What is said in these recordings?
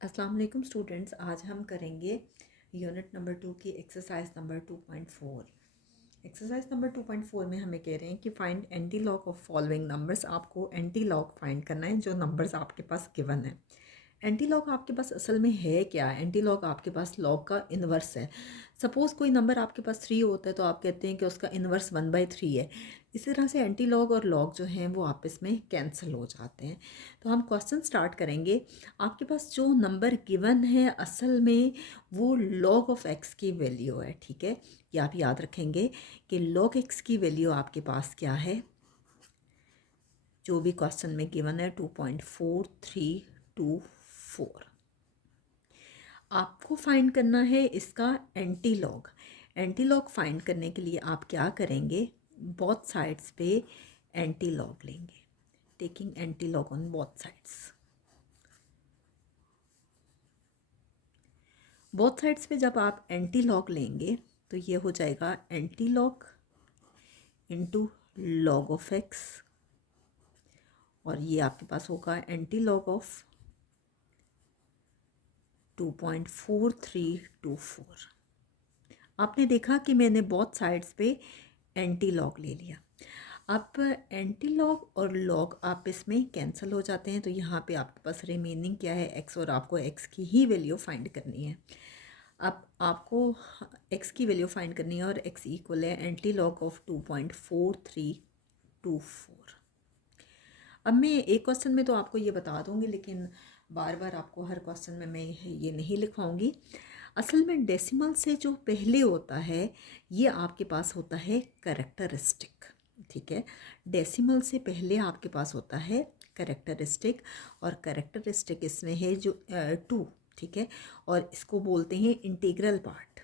अस्सलाम वालेकुम स्टूडेंट्स। आज हम करेंगे यूनिट नंबर 2 की एक्सरसाइज नंबर 2.4। एक्सरसाइज नंबर 2.4 में हमें कह रहे हैं कि find anti log of following numbers. आपको एंटी लॉग फाइंड करना है जो नंबर्स आपके पास गिवन है। एंटी लॉग आपके पास असल में है क्या? एंटी लॉग आपके पास लॉग का इन्वर्स है। सपोज़ कोई नंबर आपके पास 3 होता है तो आप कहते हैं कि उसका इन्वर्स 1/3 है। इसी तरह से एंटी लॉग और लॉग जो हैं वो आपस में कैंसिल हो जाते हैं। तो हम क्वेश्चन स्टार्ट करेंगे। आपके पास जो नंबर गिवन है असल में वो log ऑफ x की वैल्यू है। ठीक है, ये आप याद रखेंगे कि log x की वैल्यू आपके पास क्या है। जो भी क्वेश्चन में गिवन है 2.4324। आपको फाइंड करना है इसका anti log. Anti log find करने के लिए आप क्या करेंगे, बोथ साइड्स पे एंटी लॉग लेंगे। Taking anti log on both sides. Both sides पे जब आप एंटी लॉग लेंगे तो ये हो जाएगा anti log into log of x, और ये आपके पास होगा एंटी लॉग ऑफ 2.4324। आपने देखा कि मैंने बोथ साइड्स पे एंटी लॉग ले लिया। अब एंटी लॉग और लॉग आपस में कैंसिल हो जाते हैं, तो यहाँ पे आपके पास रिमेनिंग क्या है, एक्स, और आपको एक्स की ही वैल्यू फाइंड करनी है। अब आपको x की वैल्यू फाइंड करनी है और x इक्वल है एंटी लॉग ऑफ 2.4324। अब मैं एक क्वेश्चन में तो आपको ये बता दूंगी, लेकिन बार बार आपको हर क्वेश्चन में मैं ये नहीं लिखवाऊंगी। असल में डेसिमल से जो पहले होता है ये आपके पास होता है करेक्टरिस्टिक। ठीक है, डेसिमल से पहले आपके पास होता है करेक्टरिस्टिक, और करेक्टरिस्टिक इसमें है जो 2। ठीक है, और इसको बोलते हैं इंटीग्रल पार्ट।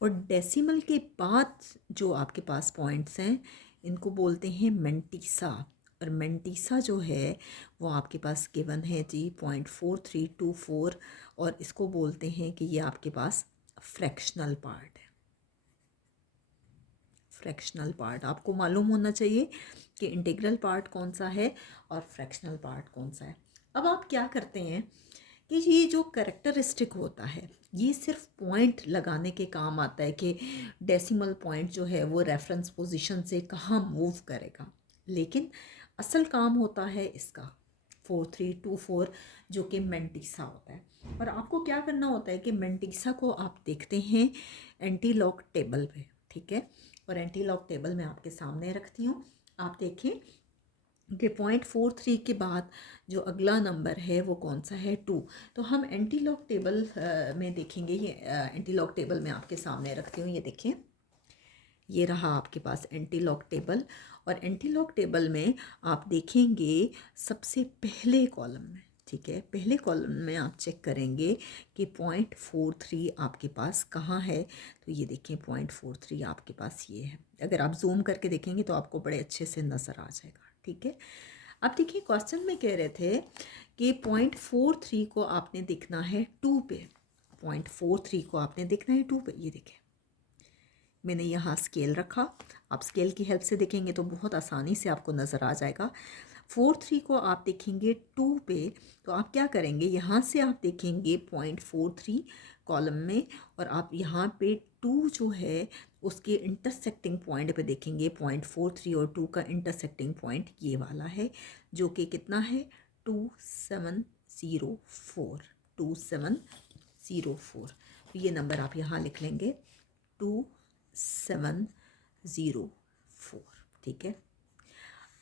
और डेसिमल के बाद जो आपके पास पॉइंट्स हैं इनको बोलते हैं मेंटीसा। और मेंटीसा जो है वो आपके पास गिवन है जी 0.4324, और इसको बोलते हैं कि ये आपके पास फ्रैक्शनल पार्ट है। फ्रैक्शनल पार्ट आपको मालूम होना चाहिए कि इंटीग्रल पार्ट कौन सा है और फ्रैक्शनल पार्ट कौन सा है। अब आप क्या करते हैं कि ये जो करेक्टरिस्टिक होता है ये सिर्फ पॉइंट लगाने के काम आता है कि डेसिमल पॉइंट जो है वो रेफरेंस पोजीशन से कहाँ मूव करेगा, लेकिन असल काम होता है इसका 4324 जो कि मेंटीसा होता है। और आपको क्या करना होता है कि मेंटीसा को आप देखते हैं एंटी लॉग टेबल पे। ठीक है, और एंटी लॉग टेबल मैं आपके सामने रखती हूँ। आप देखें कि 0.43 के बाद जो अगला नंबर है वो कौन सा है, 2। तो हम एंटी लॉग टेबल में देखेंगे। ये एंटी लॉग टेबल मैं आपके सामने रखती हूँ। ये देखिए, ये रहा आपके पास एंटी लॉग टेबल। और एंटी लॉग टेबल में आप देखेंगे सबसे पहले कॉलम में, ठीक है, पहले कॉलम में आप चेक करेंगे कि 0.43 आपके पास कहाँ है। तो ये देखिए 0.43 आपके पास ये है। अगर आप जूम करके देखेंगे तो आपको बड़े अच्छे से नज़र आ जाएगा। ठीक है, अब देखिए क्वेश्चन में कह रहे थे कि 0.43 को आपने देखना है 2 पे। 0.43 को आपने देखना है 2 पे। ये देखिए मैंने यहाँ स्केल रखा। आप स्केल की हेल्प से देखेंगे तो बहुत आसानी से आपको नज़र आ जाएगा। 43 को आप देखेंगे 2 पे, तो आप क्या करेंगे, यहाँ से आप देखेंगे 0.43 कॉलम में, और आप यहाँ पे 2 जो है उसके इंटरसेक्टिंग पॉइंट पे देखेंगे। 0.43 और 2 का इंटरसेक्टिंग पॉइंट ये वाला है जो कि कितना है 2704। 2704, तो ये नंबर आप यहाँ लिख लेंगे 2704। ठीक है,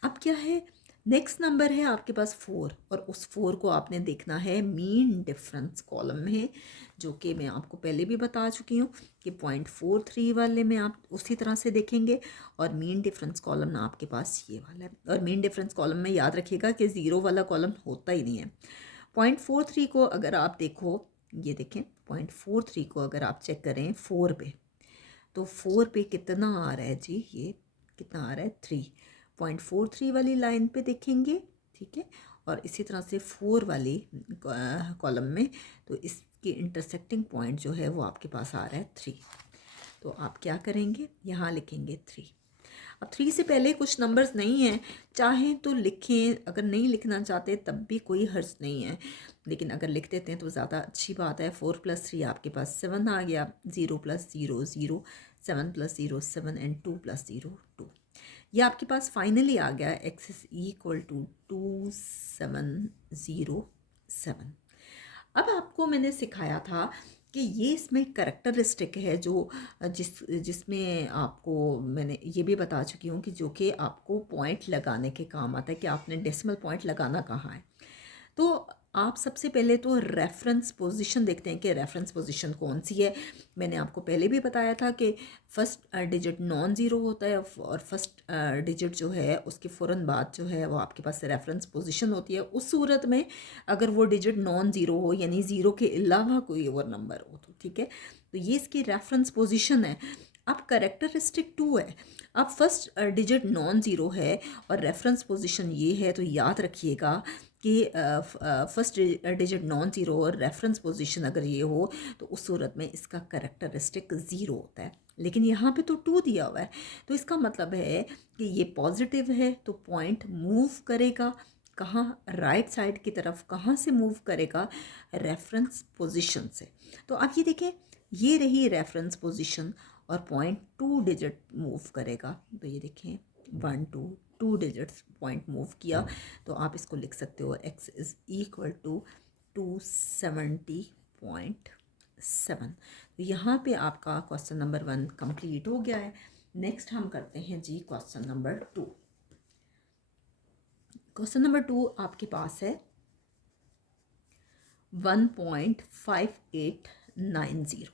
अब क्या है, नेक्स्ट नंबर है आपके पास 4, और उस 4 को आपने देखना है मीन डिफरेंस कॉलम में, जो कि मैं आपको पहले भी बता चुकी हूँ कि 0.43 वाले में आप उसी तरह से देखेंगे, और मीन डिफरेंस कॉलम ना आपके पास ये वाला है। और मीन डिफरेंस कॉलम में याद रखिएगा कि 0 वाला कॉलम होता ही नहीं है। 0.43 को अगर आप देखो, ये देखें 0.43 को अगर आप चेक करें 4 पे, तो 4 पे कितना आ रहा है जी, ये कितना आ रहा है 3.43 वाली लाइन पे देखेंगे। ठीक है, और इसी तरह से 4 वाली कॉलम में, तो इसके इंटरसेक्टिंग पॉइंट जो है वो आपके पास आ रहा है 3। तो आप क्या करेंगे, यहाँ लिखेंगे 3। अब 3 से पहले कुछ नंबर्स नहीं हैं, चाहें तो लिखें, अगर नहीं लिखना चाहते तब भी कोई हर्ज नहीं है, लेकिन अगर लिख देते हैं तो ज़्यादा अच्छी बात है। 4 + 3 आपके पास 7 आ गया, 0 + 0 0, 7 + 0 7 एंड 2 + 0 2। ये आपके पास फाइनली आ गया x इज इक्वल टू 2707। अब आपको मैंने सिखाया था कि ये इसमें करेक्टरिस्टिक है जो जिसमें आपको मैंने ये भी बता चुकी हूँ कि जो कि आपको पॉइंट लगाने के काम आता है कि आपने डेसिमल पॉइंट लगाना कहाँ है। तो आप सबसे पहले तो रेफरेंस पोजीशन देखते हैं कि रेफरेंस पोजीशन कौन सी है। मैंने आपको पहले भी बताया था कि फर्स्ट डिजिट नॉन ज़ीरो होता है और फर्स्ट डिजिट जो है उसके फ़ौरन बाद जो है वो आपके पास रेफरेंस पोजीशन होती है। उस सूरत में अगर वो डिजिट नॉन ज़ीरो हो यानी ज़ीरो के अलावा कोई और नंबर हो तो ठीक है, तो ये इसकी रेफरेंस पोजीशन है। अब करेक्टरिस्टिक 2 है। अब फर्स्ट डिजिट नॉन ज़ीरो है और रेफरेंस पोजीशन ये है, तो याद रखिएगा कि फर्स्ट डिजिट नॉन ज़ीरो और रेफरेंस पोजीशन अगर ये हो तो उस सूरत में इसका करेक्टरिस्टिक ज़ीरो होता है। लेकिन यहाँ पे तो 2 दिया हुआ है, तो इसका मतलब है कि ये पॉजिटिव है, तो पॉइंट मूव करेगा कहाँ, राइट साइड की तरफ। कहाँ से मूव करेगा, रेफरेंस पोजीशन से। तो आप ये देखें, ये रही रेफरेंस पोजीशन और पॉइंट 2 डिजिट मूव करेगा। तो ये देखें 1 2 2 डिजिट्स पॉइंट मूव किया, तो आप इसको लिख सकते हो x इज़ इक्वल टू 270.7। तो यहाँ पे आपका क्वेश्चन नंबर 1 कंप्लीट हो गया है। नेक्स्ट हम करते हैं जी क्वेश्चन नंबर 2। क्वेश्चन नंबर 2 आपके पास है 1.5890।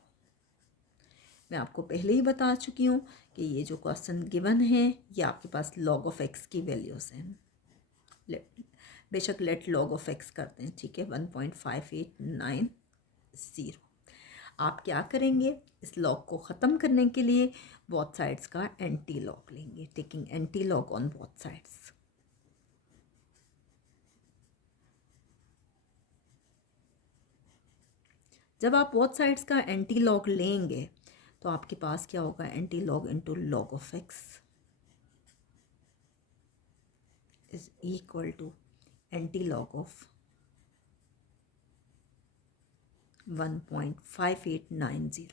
मैं आपको पहले ही बता चुकी हूँ कि ये जो क्वेश्चन गिवन है ये आपके पास log ऑफ x की वैल्यूज़ हैं। बेशक लेट log ऑफ x करते हैं, ठीक है। 1.5890। आप क्या करेंगे, इस log को ख़त्म करने के लिए बोथ साइड्स का एंटी लॉग लेंगे, taking anti log on both sides. जब आप बोथ साइड्स का एंटी लॉग लेंगे तो आपके पास क्या होगा, anti log into log of x is equal to anti log of 1.5890।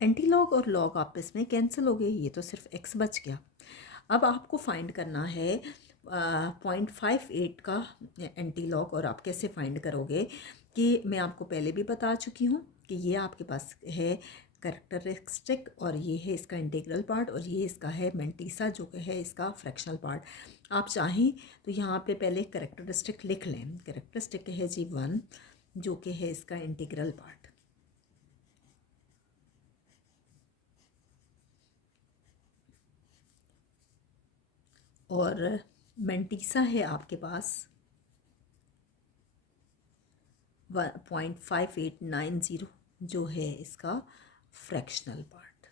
Anti log और लॉग आपस में कैंसिल हो गए, ये तो सिर्फ x बच गया। अब आपको फाइंड करना है 0.58 का एंटी लॉग। और आप कैसे फाइंड करोगे कि मैं आपको पहले भी बता चुकी हूँ कि ये आपके पास है कैरेक्टरिस्टिक और ये है इसका इंटीग्रल पार्ट और ये इसका है मेंटिसा जो कि है इसका फ्रैक्शनल पार्ट। आप चाहें तो यहाँ पे पहले कैरेक्टरिस्टिक लिख लें। कैरेक्टरिस्टिक है जी 1 जो कि है इसका इंटीग्रल पार्ट, और मेंटिसा है आपके पास 1.5890 जो है इसका फ्रैक्शनल पार्ट।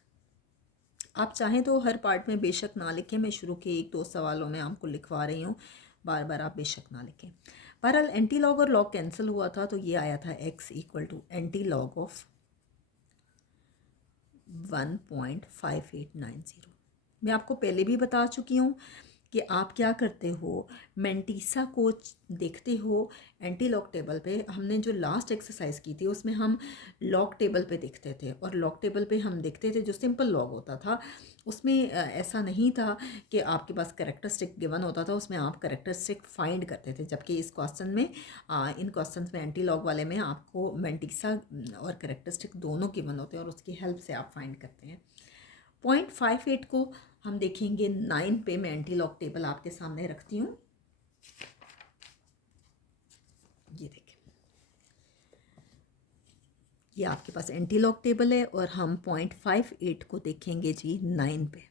आप चाहें तो हर पार्ट में बेशक ना लिखें, मैं शुरू के 1-2 सवालों में आपको लिखवा रही हूँ, बार बार आप बेशक ना लिखें। बहरहाल एंटी लॉग और लॉग कैंसिल हुआ था तो ये आया था x equal to anti log of 1.5890। मैं आपको पहले भी बता चुकी हूँ कि आप क्या करते हो, मेंटिसा को देखते हो एंटी लॉग टेबल पे। हमने जो लास्ट एक्सरसाइज की थी उसमें हम लॉग टेबल पे देखते थे और लॉग टेबल पे हम देखते थे जो सिंपल लॉग होता था उसमें ऐसा नहीं था कि आपके पास कैरेक्टरिस्टिक गिवन होता था, उसमें आप कैरेक्टरिस्टिक फाइंड करते थे। जबकि इस क्वेश्चन में इन क्वेश्चंस में एंटी लॉग वाले में आपको मेंटिसा और कैरेक्टरिस्टिक दोनों गिवन होते हैं और उसकी हेल्प से आप फाइंड करते हैं। 0.58 को हम देखेंगे 9 पे। मैं एंटी लॉग टेबल आपके सामने रखती हूँ, ये देखें, ये आपके पास एंटी लॉग टेबल है और हम 0.58 को देखेंगे जी 9 पे।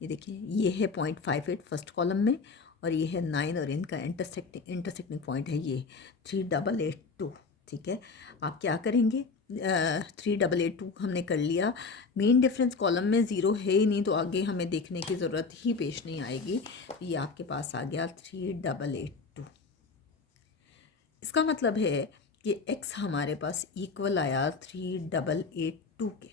ये देखिए, ये है 0.58 फर्स्ट कॉलम में और ये है 9 और इनका इंटरसेक्टिंग पॉइंट है ये 3882। ठीक है, आप क्या करेंगे, 3882 हमने कर लिया। मेन डिफरेंस कॉलम में ज़ीरो है ही नहीं तो आगे हमें देखने की ज़रूरत ही पेश नहीं आएगी। ये आपके पास आ गया 3882। इसका मतलब है कि x हमारे पास इक्वल आया 3882 के।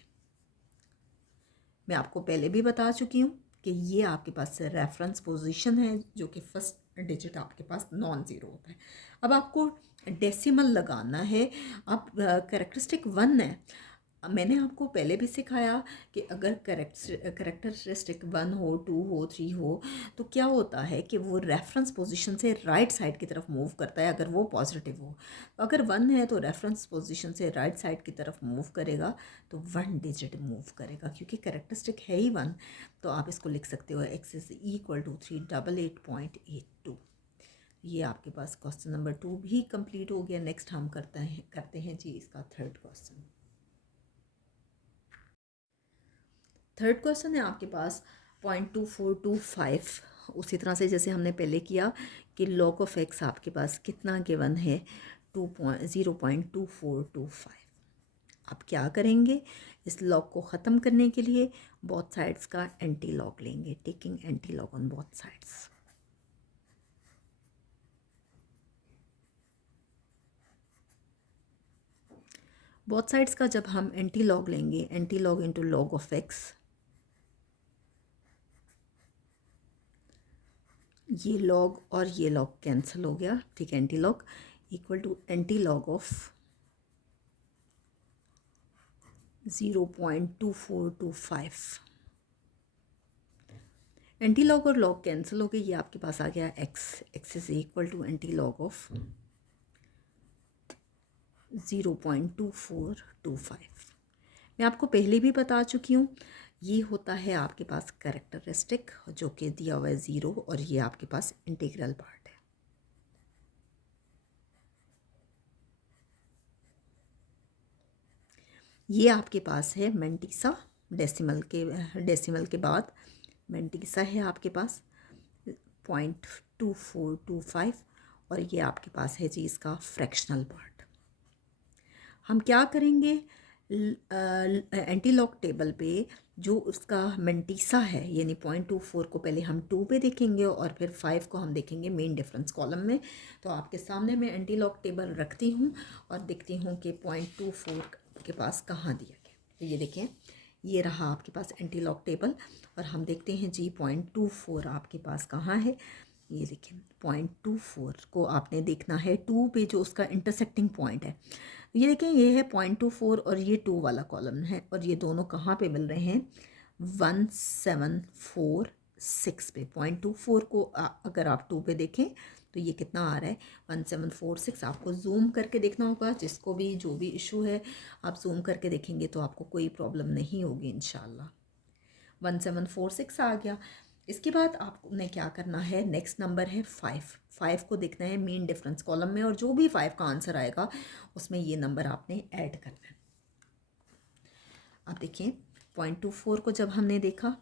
मैं आपको पहले भी बता चुकी हूँ कि ये आपके पास रेफरेंस पोजीशन है, जो कि फर्स्ट डिजिट आपके पास नॉन ज़ीरो होता है। अब आपको डेसिमल लगाना है। अब कैरेक्टरिस्टिक 1 है। मैंने आपको पहले भी सिखाया कि अगर करेक्टरिस्टिक 1 हो, 2 हो, 3 हो, तो क्या होता है कि वो रेफरेंस पोजीशन से राइट साइड की तरफ मूव करता है अगर वो पॉजिटिव हो। तो अगर 1 है तो रेफरेंस पोजीशन से राइट साइड की तरफ मूव करेगा, तो 1 डिजिट मूव करेगा। क्योंकि करेक्टरिस्टिक है ही 1, तो आप इसको लिख सकते हो x इज इक्वल टू 388.82। ये आपके पास क्वेश्चन नंबर 2 भी कंप्लीट हो गया। नेक्स्ट हम करते हैं जी इसका थर्ड क्वेश्चन। थर्ड क्वेश्चन है आपके पास 0.2425। उसी तरह से जैसे हमने पहले किया कि लॉग ऑफ एक्स आपके पास कितना गिवन है, 0.2425। आप क्या करेंगे, इस लॉग को ख़त्म करने के लिए बोथ साइड्स का एंटी लॉग लेंगे, taking anti log on both sides. Both sides का जब हम एंटी लॉग लेंगे, anti log into log of x, ये लॉग और ये लॉग कैंसिल हो गया, ठीक है। Anti log equal to anti log of 0.2425। Anti log और लॉग कैंसिल हो गए, ये आपके पास आ गया x is equal to anti log of 0.2425। मैं आपको पहले भी बता चुकी हूँ, ये होता है आपके पास कैरेक्टरिस्टिक जो कि दिया हुआ है 0, और ये आपके पास इंटीग्रल पार्ट है। ये आपके पास है मेंटिसा, डेसिमल के बाद मेंटिसा है आपके पास 0.2425, और ये आपके पास है जी इसका फ्रैक्शनल पार्ट। हम क्या करेंगे, एंटी लॉग टेबल पे जो उसका मेंटिसा है यानी 0.24 को पहले हम 2 पे देखेंगे और फिर 5 को हम देखेंगे मेन डिफरेंस कॉलम में। तो आपके सामने मैं एंटी लॉग टेबल रखती हूँ और देखती हूँ कि 0.24 के पास कहाँ दिया गया। तो ये देखें, ये रहा आपके पास एंटी लॉग टेबल, और हम देखते हैं जी 0.24 आपके पास कहाँ है। ये देखिए 0.24 को आपने देखना है 2 पे जो उसका इंटरसेक्टिंग पॉइंट है। ये देखें, ये है 0.24 और ये 2 वाला कॉलम है, और ये दोनों कहाँ पे मिल रहे हैं, 1746 पे। 0.24 को अगर आप 2 पे देखें तो ये कितना आ रहा है, 1746। आपको जूम करके देखना होगा, जिसको भी जो भी इशू है आप जूम करके देखेंगे तो आपको कोई प्रॉब्लम नहीं होगी इंशाल्लाह। 1746 आ गया। इसके बाद आपने क्या करना है, नेक्स्ट नंबर है 5 को देखना है मेन डिफरेंस कॉलम में, और जो भी 5 का आंसर आएगा उसमें ये नंबर आपने ऐड करना है। आप देखिए 0.24 को जब हमने देखा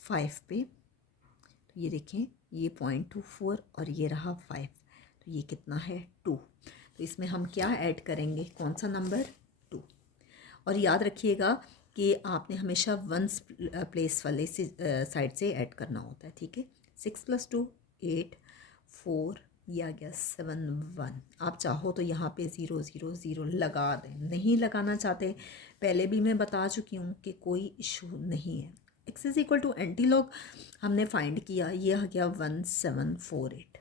5 पे, तो ये देखें ये 0.24 और ये रहा 5, तो ये कितना है 2। तो इसमें हम क्या ऐड करेंगे, कौन सा नंबर, 2। और याद रखिएगा कि आपने हमेशा वंस प्लेस वाले से साइड से ऐड करना होता है, ठीक है। 6 + 2 8 4, ये आ गया 7 1। आप चाहो तो यहाँ पे 0 0 0 लगा दें, नहीं लगाना चाहते पहले भी मैं बता चुकी हूँ कि कोई इशू नहीं है। x is equal to anti log हमने फाइंड किया, ये आ गया 1748।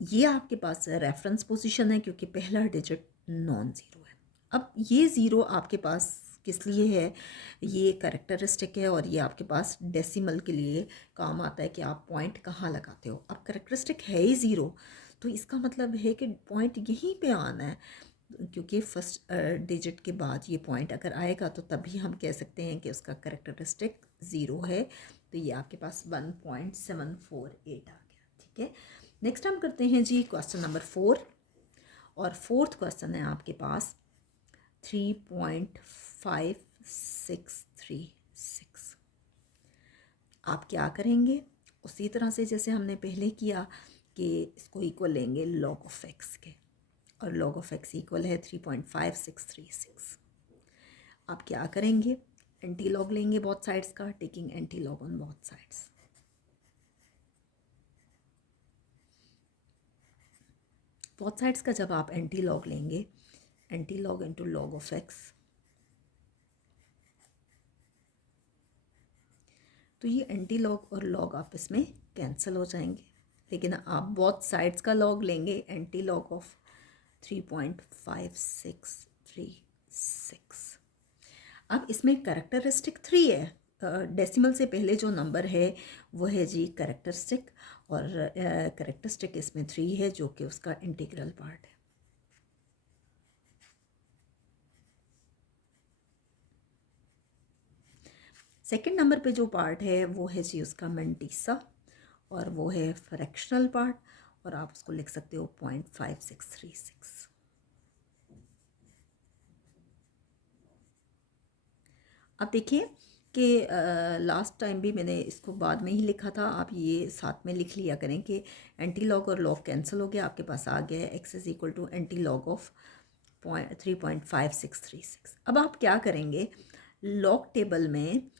ये आपके पास रेफरेंस पोजीशन है क्योंकि पहला डिजिट नॉन ज़ीरो है। अब ये ज़ीरो आपके पास किस लिए है, ये कैरेक्टरिस्टिक है, और ये आपके पास डेसिमल के लिए काम आता है कि आप पॉइंट कहाँ लगाते हो। अब कैरेक्टरिस्टिक है ही ज़ीरो, तो इसका मतलब है कि पॉइंट यहीं पे आना है, क्योंकि फर्स्ट डिजिट के बाद ये पॉइंट अगर आएगा तो तभी हम कह सकते हैं कि उसका कैरेक्टरिस्टिक ज़ीरो है। तो ये आपके पास 1748 आ गया, ठीक है। नेक्स्ट हम करते हैं जी क्वेश्चन नंबर 4, और फोर्थ क्वेश्चन है आपके पास 3.5636। आप क्या करेंगे, उसी तरह से जैसे हमने पहले किया कि इसको इक्वल लेंगे लॉग ऑफ एक्स के, और लॉग ऑफ एक्स इक्वल है 3.5636। आप क्या करेंगे, एंटी लॉग लेंगे बोथ साइड्स का, taking anti log on both sides. Both sides का जब आप एंटी लॉग लेंगे, anti log into log of x, तो ये एंटी लॉग और लॉग आपस में कैंसिल हो जाएंगे, लेकिन आप बोथ साइड्स का लॉग लेंगे एंटी लॉग ऑफ 3.5636। अब इसमें कैरेक्टरिस्टिक 3 है, डेसिमल से पहले जो नंबर है वो है जी कैरेक्टरिस्टिक, और कैरेक्टरिस्टिक इसमें 3 है जो कि उसका इंटीग्रल पार्ट है। सेकंड नंबर पे जो पार्ट है वो है जी उसका मंटीसा, और वो है फ्रैक्शनल पार्ट, और आप उसको लिख सकते हो 0.5636। अब देखिए कि लास्ट टाइम भी मैंने इसको बाद में ही लिखा था, आप ये साथ में लिख लिया करें कि एंटी लॉग और लॉग कैंसिल हो गया, आपके पास आ गया है x is equal to anti log of 3.5636। अब आप क्या करेंगे, लॉग टेबल में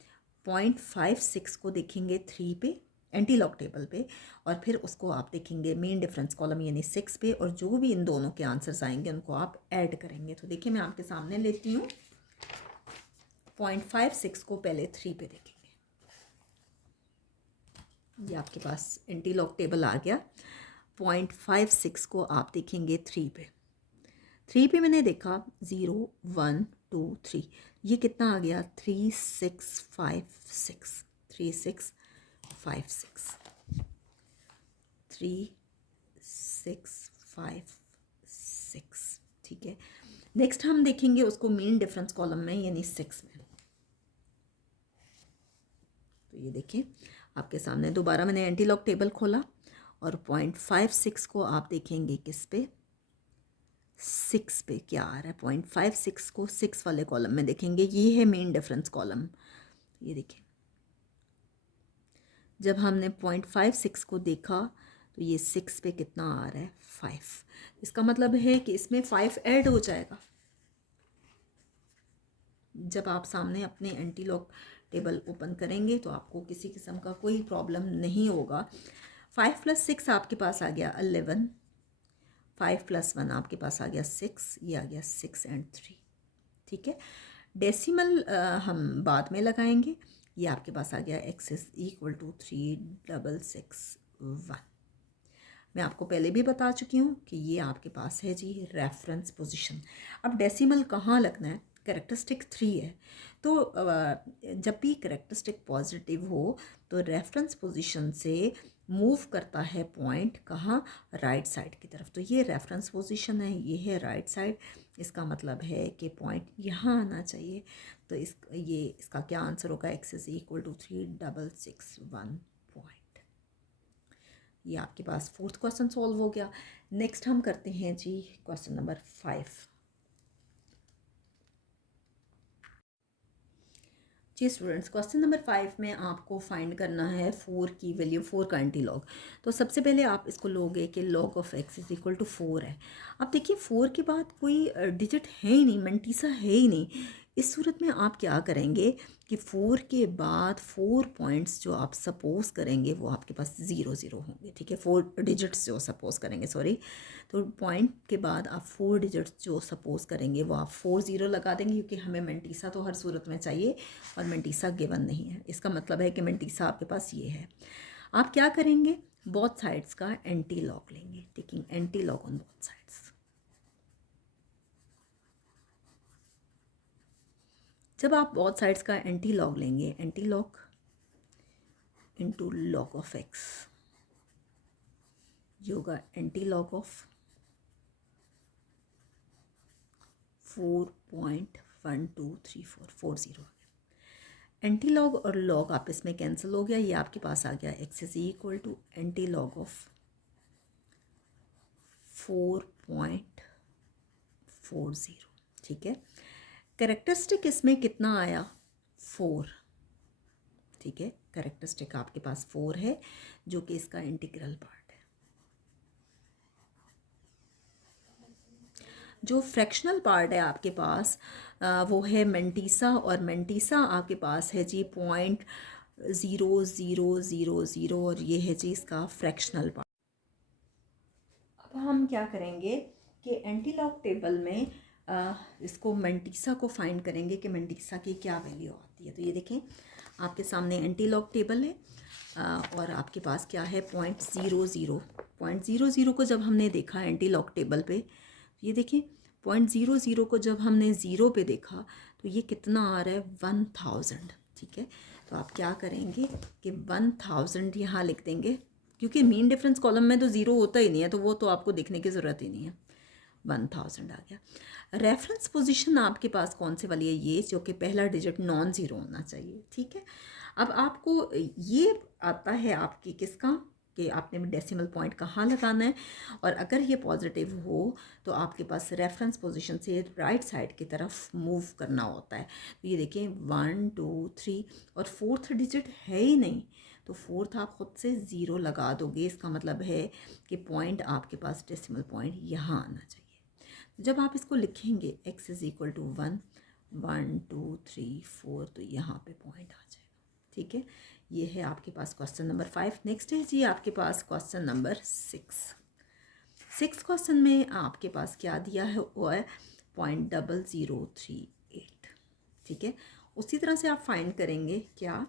0.56 को देखेंगे 3 पे, एंटी लॉग टेबल पे, और फिर उसको आप देखेंगे मेन डिफरेंस कॉलम यानी 6 पे, और जो भी इन दोनों के आंसर्स आएंगे उनको आप ऐड करेंगे। तो देखिए मैं आपके सामने लेती हूँ, 0.56 को पहले 3 पे देखेंगे, ये आपके पास एंटी लॉग टेबल आ गया। 0.56 को आप देखेंगे 3 पे, 3 पे मैंने देखा 0 1 2 3, ये कितना आ गया 3656, 3656, 3656, ठीक है। नेक्स्ट हम देखेंगे उसको मीन डिफरेंस कॉलम में यानी 6 में। तो ये देखिए आपके सामने दोबारा मैंने एंटी लॉग टेबल खोला, और 0.56 को आप देखेंगे किस पे, 6 पे क्या आ रहा है। 0.56 को 6 वाले कॉलम में देखेंगे, ये है मेन डिफरेंस कॉलम। ये देखिए जब हमने 0.56 को देखा तो ये 6 पे कितना आ रहा है 5, इसका मतलब है कि इसमें 5 ऐड हो जाएगा। जब आप सामने अपने एंटी लॉग टेबल ओपन करेंगे तो आपको किसी किस्म का कोई प्रॉब्लम नहीं होगा। 5 + 6 आपके पास आ गया 11, 5 + 1 आपके पास आ गया 6, ये आ गया 6 और 3, ठीक है। डेसिमल हम बाद में लगाएंगे, ये आपके पास आ गया x इज इक्वल टू 3661। मैं आपको पहले भी बता चुकी हूँ कि ये आपके पास है जी रेफरेंस पोजीशन। अब डेसिमल कहाँ लगना है, कैरेक्टरिस्टिक 3 है, तो जब भी कैरेक्टरिस्टिक पॉजिटिव हो तो रेफरेंस पोजीशन से मूव करता है पॉइंट कहाँ, राइट साइड की तरफ। तो ये रेफरेंस पोजीशन है, ये है राइट साइड, इसका मतलब है कि पॉइंट यहाँ आना चाहिए। तो इसका क्या आंसर होगा, x is equal to 3661 point. ये आपके पास फोर्थ क्वेश्चन सॉल्व हो गया। नेक्स्ट हम करते हैं जी क्वेश्चन नंबर 5। जी स्टूडेंट्स, क्वेश्चन नंबर 5 में आपको फाइंड करना है 4 की वैल्यू, 4 का एंटी लॉग। तो सबसे पहले आप इसको लोगे कि log of x is equal to 4 है। अब देखिए 4 के बाद कोई डिजिट है ही नहीं, मंटीसा है ही नहीं। इस सूरत में आप क्या करेंगे कि 4 के बाद 4 पॉइंट्स जो आप सपोज करेंगे वो आपके पास 0 0 होंगे, ठीक है। 4 डिजिट्स जो सपोज करेंगे, सॉरी, तो पॉइंट के बाद आप 4 डिजिट्स जो सपोज करेंगे वो आप 4 0 लगा देंगे, क्योंकि हमें मंटीसा तो हर सूरत में चाहिए और मंटीसा गिवन नहीं है। इसका मतलब है कि मंटीसा आपके पास ये है। आप क्या करेंगे, बोथ साइड्स का एंटी लॉग लेंगे, taking anti log on both sides. जब आप बोथ साइड्स का एंटी लॉग लेंगे, anti log into log of x, ये होगा anti log of 4.123440। Anti log और लॉग आपस में कैंसिल हो गया, ये आपके पास आ गया x is equal to anti log of 4.40, ठीक है। कैरेक्टरिस्टिक इसमें कितना आया 4, ठीक है। कैरेक्टरिस्टिक आपके पास 4 है जो कि इसका इंटीग्रल पार्ट है। जो फ्रैक्शनल पार्ट है आपके पास वो है मंटीसा, और मंटीसा आपके पास है जी 0.0000, और ये है जी इसका फ्रैक्शनल पार्ट। अब हम क्या करेंगे कि एंटी लॉग टेबल में इसको मंटीसा को फाइंड करेंगे कि मंटीसा की क्या वैल्यू आती है। तो ये देखें आपके सामने एंटी लॉग टेबल है और आपके पास क्या है 0.00 को जब हमने देखा एंटी लॉग टेबल पे, ये देखिए 0.00 को जब हमने ज़ीरो पे देखा तो ये कितना आ रहा है 1000। ठीक है, तो आप क्या करेंगे कि 1000 यहाँ लिख देंगे, क्योंकि मीन डिफरेंस कॉलम में तो ज़ीरो होता ही नहीं है, तो वो तो आपको देखने की ज़रूरत ही नहीं है। 1000 आ गया। रेफरेंस पोजीशन आपके पास कौन से वाली है, ये जो कि पहला डिजिट नॉन ज़ीरो होना चाहिए। ठीक है, अब आपको ये आता है आपकी किसका कि आपने डेसिमल पॉइंट कहाँ लगाना है, और अगर ये पॉजिटिव हो तो आपके पास रेफरेंस पोजीशन से राइट साइड की तरफ मूव करना होता है। तो ये देखिए 1 2 3 और फोर्थ डिजिट है ही नहीं, तो फोर्थ आप खुद से ज़ीरो लगा दोगे। इसका मतलब है कि पॉइंट आपके पास डेसिमल पॉइंट यहाँ आना चाहिए। जब आप इसको लिखेंगे x इज़ इक्वल टू 1 1 2 3 4, तो यहाँ पे पॉइंट आ जाएगा। ठीक है, ये है आपके पास क्वेश्चन नंबर 5। नेक्स्ट है जी आपके पास क्वेश्चन नंबर 6 क्वेश्चन में आपके पास क्या दिया है, वो है 0.0038। ठीक है, उसी तरह से आप फाइंड करेंगे क्या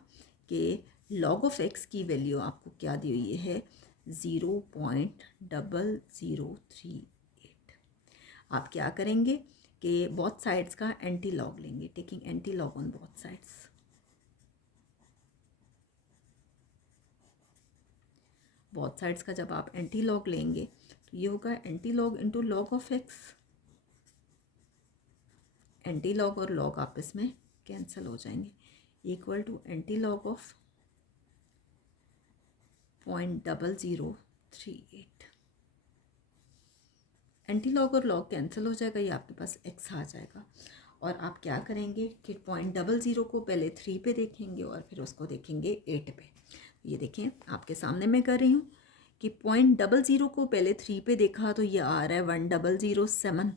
कि log ऑफ x की वैल्यू आपको क्या दी हुई है 0.0038। आप क्या करेंगे कि बोथ साइड्स का एंटी लॉग लेंगे, taking anti log on both sides. Both sides का जब आप एंटी लॉग लेंगे तो ये होगा anti log into log of x. Anti log और लॉग आपस में कैंसिल हो जाएंगे, equal to anti log of 0.0038। Anti log और लॉग कैंसिल हो जाएगा, ये आपके पास x आ जाएगा। और आप क्या करेंगे कि 0.00 को पहले 3 पे देखेंगे और फिर उसको देखेंगे 8 पे। ये देखें आपके सामने मैं कर रही हूँ कि 0.00 को पहले 3 पे देखा तो ये आ रहा है 1007,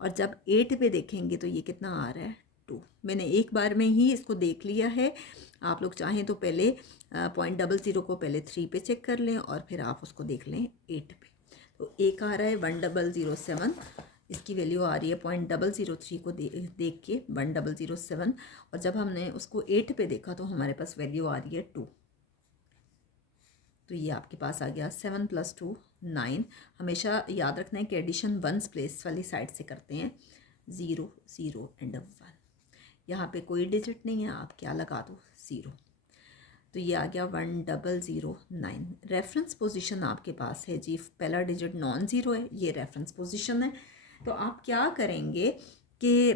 और जब 8 पे देखेंगे तो ये कितना आ रहा है 2। मैंने एक बार में ही इसको देख लिया है, आप लोग चाहें तो पहले 0.00 को पहले 3 पे चेक कर लें और फिर आप उसको देख लें 8 पे। तो एक आ रहा है 1007, इसकी वैल्यू आ रही है 0.003 को देख के 1007, और जब हमने उसको 8 पे देखा तो हमारे पास वैल्यू आ रही है 2। तो ये आपके पास आ गया 7 + 2 9। हमेशा याद रखना है कि एडिशन वंस प्लेस वाली साइड से करते हैं, 0 0 एंड 1। यहाँ पे कोई डिजिट नहीं है, आप क्या लगा दो 0, तो ये आ गया 1009। रेफरेंस पोजीशन आपके पास है जी, पहला डिजिट नॉन ज़ीरो है, ये रेफरेंस पोजीशन है। तो आप क्या करेंगे कि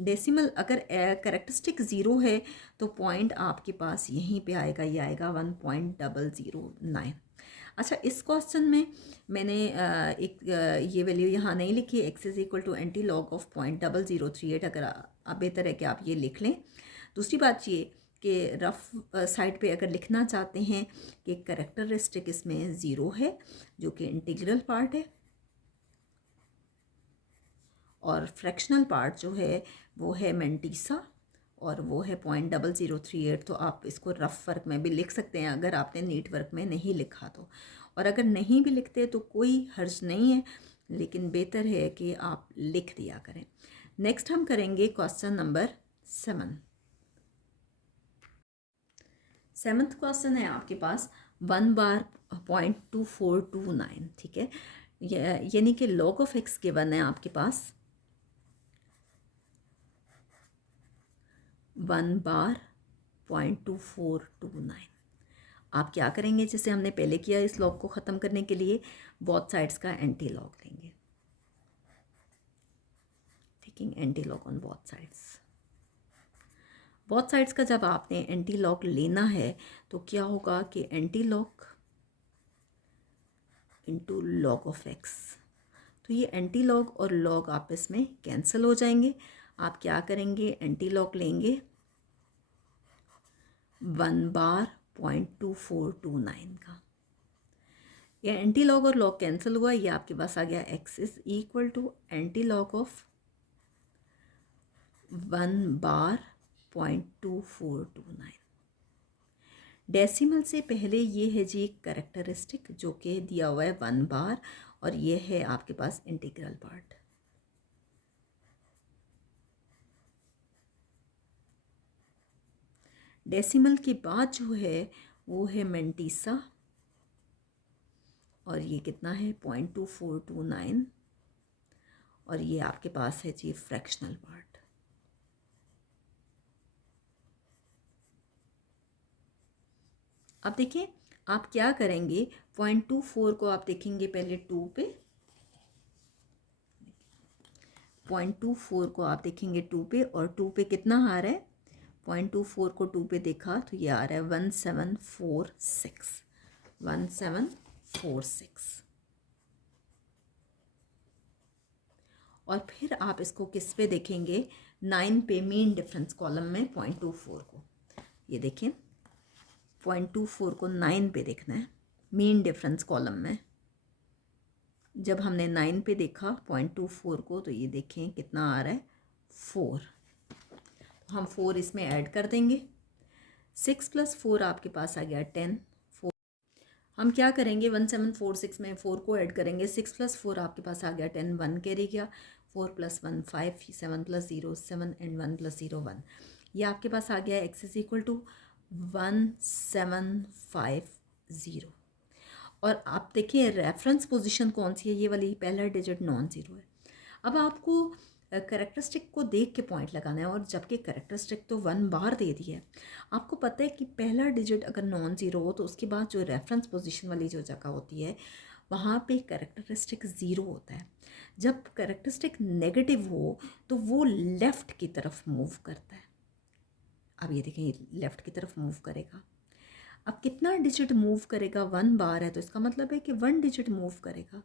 डेसिमल अगर कैरेक्टरिस्टिक ज़ीरो है तो पॉइंट आपके पास यहीं पे आएगा, ये आएगा 1.009। अच्छा, इस क्वेश्चन में मैंने ये वैल्यू यहाँ नहीं लिखी, x is equal to anti log of 0.0038। अगर आप बेहतर है कि आप ये लिख लें। दूसरी बात ये कि रफ साइड पे अगर लिखना चाहते हैं कि कैरेक्टरिस्टिक इसमें ज़ीरो है जो कि इंटीग्रल पार्ट है, और फ्रैक्शनल पार्ट जो है वो है मेंटीसा और वो है 0.0038। तो आप इसको रफ वर्क में भी लिख सकते हैं अगर आपने नीट वर्क में नहीं लिखा तो, और अगर नहीं भी लिखते तो कोई हर्ज नहीं है, लेकिन बेहतर है कि आप लिख दिया करें। नेक्स्ट हम करेंगे क्वेश्चन नंबर 7। सेवन्थ क्वेश्चन है आपके पास 1/.2429। ठीक है, यानी कि log ऑफ x गिवन है आपके पास 1/.2429। आप क्या करेंगे, जैसे हमने पहले किया, इस लॉग को ख़त्म करने के लिए बोथ साइड्स का एंटी लॉग लेंगे, taking anti log on both sides. Both sides का जब आपने एंटी लॉग लेना है तो क्या होगा कि anti log into log of x, तो ये एंटी लॉग और लॉग आपस में कैंसिल हो जाएंगे। आप क्या करेंगे, एंटी लॉग लेंगे 1/.2429 का। ये एंटी लॉग और लॉग कैंसिल हुआ, ये आपके पास आ गया x is equal to anti log of 1/.2429। Decimal से पहले ये है जी कैरेक्टरिस्टिक जो कि दिया हुआ है 1 बार, और ये है आपके पास इंटीग्रल पार्ट। डेसिमल के बाद जो है वो है मेंटीसा, और ये कितना है 0.2429, और ये आपके पास है जी फ्रैक्शनल पार्ट। अब देखिए आप क्या करेंगे, 0.24 को आप देखेंगे पहले 2 पे, 0.24 को आप देखेंगे 2 पे, और 2 पे कितना आ रहा है, 0.24 को 2 पे देखा तो ये आ रहा है 1746, 1746। और फिर आप इसको किस पे देखेंगे, 9 पे, मीन डिफरेंस कॉलम में 0.24 को, ये देखें 0.24 को 9 पे देखना है मीन डिफरेंस कॉलम में। जब हमने 9 पे देखा 0.24 को तो ये देखें कितना आ रहा है 4, तो हम 4 इसमें ऐड कर देंगे। 6 + 4 आपके पास आ गया 10। 4 हम क्या करेंगे, 1746 में 4 को ऐड करेंगे, 6 + 4 आपके पास आ गया 10, 1 कैरी गया, 4 + 1 5, 7 + 0 7 एंड 1 + 0 1, ये आपके पास आ गया x = 1750। और आप देखिए रेफरेंस पोजीशन कौन सी है, ये वाली पहला डिजिट नॉन ज़ीरो है। अब आपको करेक्टरिस्टिक को देख के पॉइंट लगाना है, और जबकि करेक्टरिस्टिक तो 1 बार दे दी है, आपको पता है कि पहला डिजिट अगर नॉन ज़ीरो हो तो उसके बाद जो रेफरेंस पोजीशन वाली जो जगह होती है वहाँ पे करेक्टरिस्टिक ज़ीरो होता है। जब करेक्टरिस्टिक नेगेटिव हो तो वो लेफ़्ट की तरफ मूव करता है। अब ये देखें लेफ़्ट की तरफ मूव करेगा। अब कितना डिजिट मूव करेगा, 1 बार है तो इसका मतलब है कि 1 डिजिट मूव करेगा,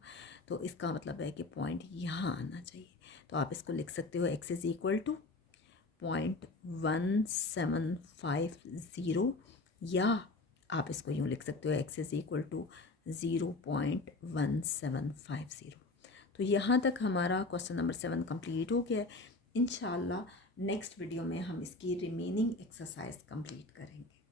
तो इसका मतलब है कि पॉइंट यहाँ आना चाहिए। तो आप इसको लिख सकते हो x = 0.1750, या आप इसको यूँ लिख सकते हो x = 0.1750। तो यहाँ तक हमारा क्वेश्चन नंबर 7 कंप्लीट हो गया है। इंशाल्लाह नेक्स्ट वीडियो में हम इसकी रिमेनिंग एक्सरसाइज कंप्लीट करेंगे।